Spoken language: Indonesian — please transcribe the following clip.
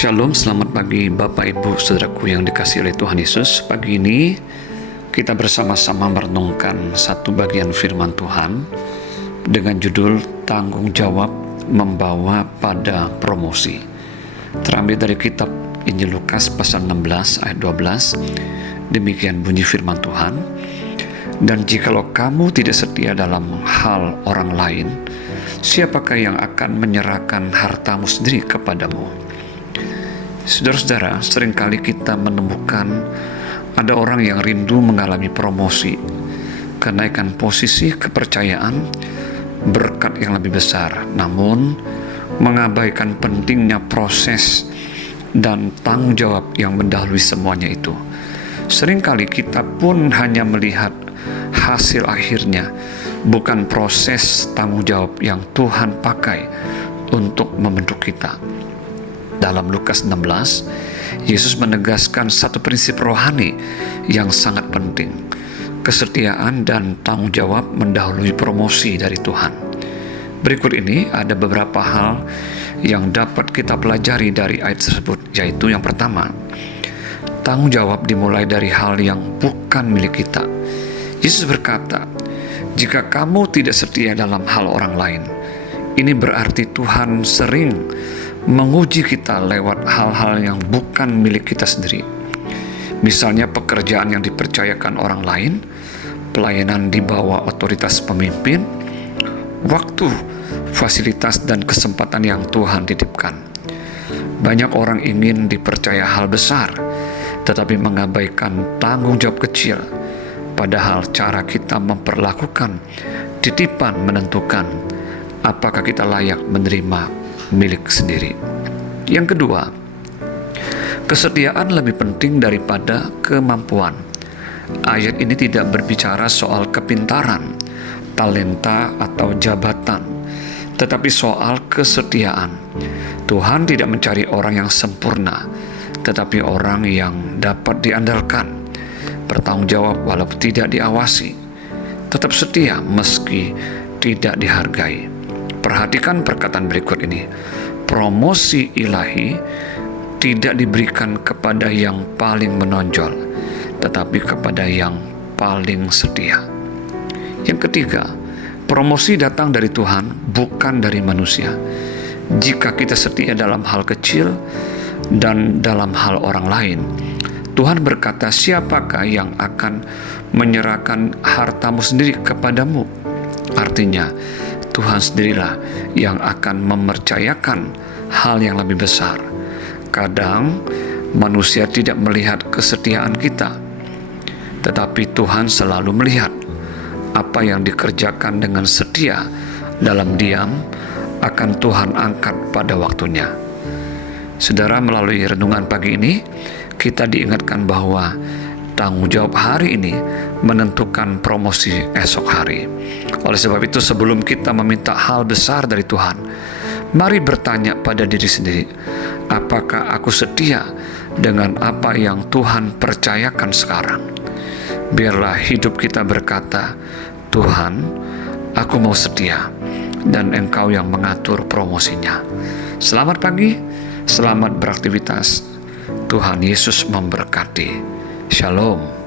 Shalom, selamat pagi Bapak Ibu Saudaraku yang dikasihi oleh Tuhan Yesus. Pagi ini kita bersama-sama merenungkan satu bagian firman Tuhan dengan judul Tanggung Jawab Membawa pada Promosi. Terambil dari kitab Injil Lukas pasal 16 ayat 12. Demikian bunyi firman Tuhan. Dan jikalau kamu tidak setia dalam hal orang lain, siapakah yang akan menyerahkan hartamu sendiri kepadamu? Saudara-saudara, seringkali kita menemukan ada orang yang rindu mengalami promosi, kenaikan posisi, kepercayaan, berkat yang lebih besar, namun mengabaikan pentingnya proses dan tanggung jawab yang mendahului semuanya itu. Seringkali kita pun hanya melihat hasil akhirnya, bukan proses tanggung jawab yang Tuhan pakai untuk membentuk kita. Dalam Lukas 16, Yesus menegaskan satu prinsip rohani yang sangat penting. Kesetiaan dan tanggung jawab mendahului promosi dari Tuhan. Berikut ini ada beberapa hal yang dapat kita pelajari dari ayat tersebut, yaitu yang pertama, tanggung jawab dimulai dari hal yang bukan milik kita. Yesus berkata, jika kamu tidak setia dalam hal orang lain, ini berarti Tuhan sering menguji kita lewat hal-hal yang bukan milik kita sendiri. Misalnya pekerjaan yang dipercayakan orang lain, pelayanan di bawah otoritas pemimpin, waktu, fasilitas, dan kesempatan yang Tuhan titipkan. Banyak orang ingin dipercaya hal besar, tetapi mengabaikan tanggung jawab kecil. Padahal cara kita memperlakukan titipan menentukan apakah kita layak menerima milik sendiri. Yang kedua, kesetiaan lebih penting daripada kemampuan. Ayat ini tidak berbicara soal kepintaran, talenta, atau jabatan, tetapi soal kesetiaan. Tuhan tidak mencari orang yang sempurna, tetapi orang yang dapat diandalkan, bertanggung jawab walaupun tidak diawasi, tetap setia meski tidak dihargai. Perhatikan perkataan berikut ini. Promosi ilahi tidak diberikan kepada yang paling menonjol, tetapi kepada yang paling setia. Yang ketiga, promosi datang dari Tuhan, bukan dari manusia. Jika kita setia dalam hal kecil dan dalam hal orang lain, Tuhan berkata, siapakah yang akan menyerahkan hartamu sendiri kepadamu? Artinya, Tuhan sendirilah yang akan mempercayakan hal yang lebih besar. Kadang manusia tidak melihat kesetiaan kita, tetapi Tuhan selalu melihat apa yang dikerjakan dengan setia dalam diam akan Tuhan angkat pada waktunya. Saudara, melalui renungan pagi ini kita diingatkan bahwa tanggung jawab hari ini menentukan promosi esok hari. Oleh sebab itu, sebelum kita meminta hal besar dari Tuhan, mari bertanya pada diri sendiri, apakah aku setia dengan apa yang Tuhan percayakan sekarang? Biarlah hidup kita berkata, Tuhan, aku mau setia, dan Engkau yang mengatur promosinya. Selamat pagi, selamat beraktivitas. Tuhan Yesus memberkati. Shalom.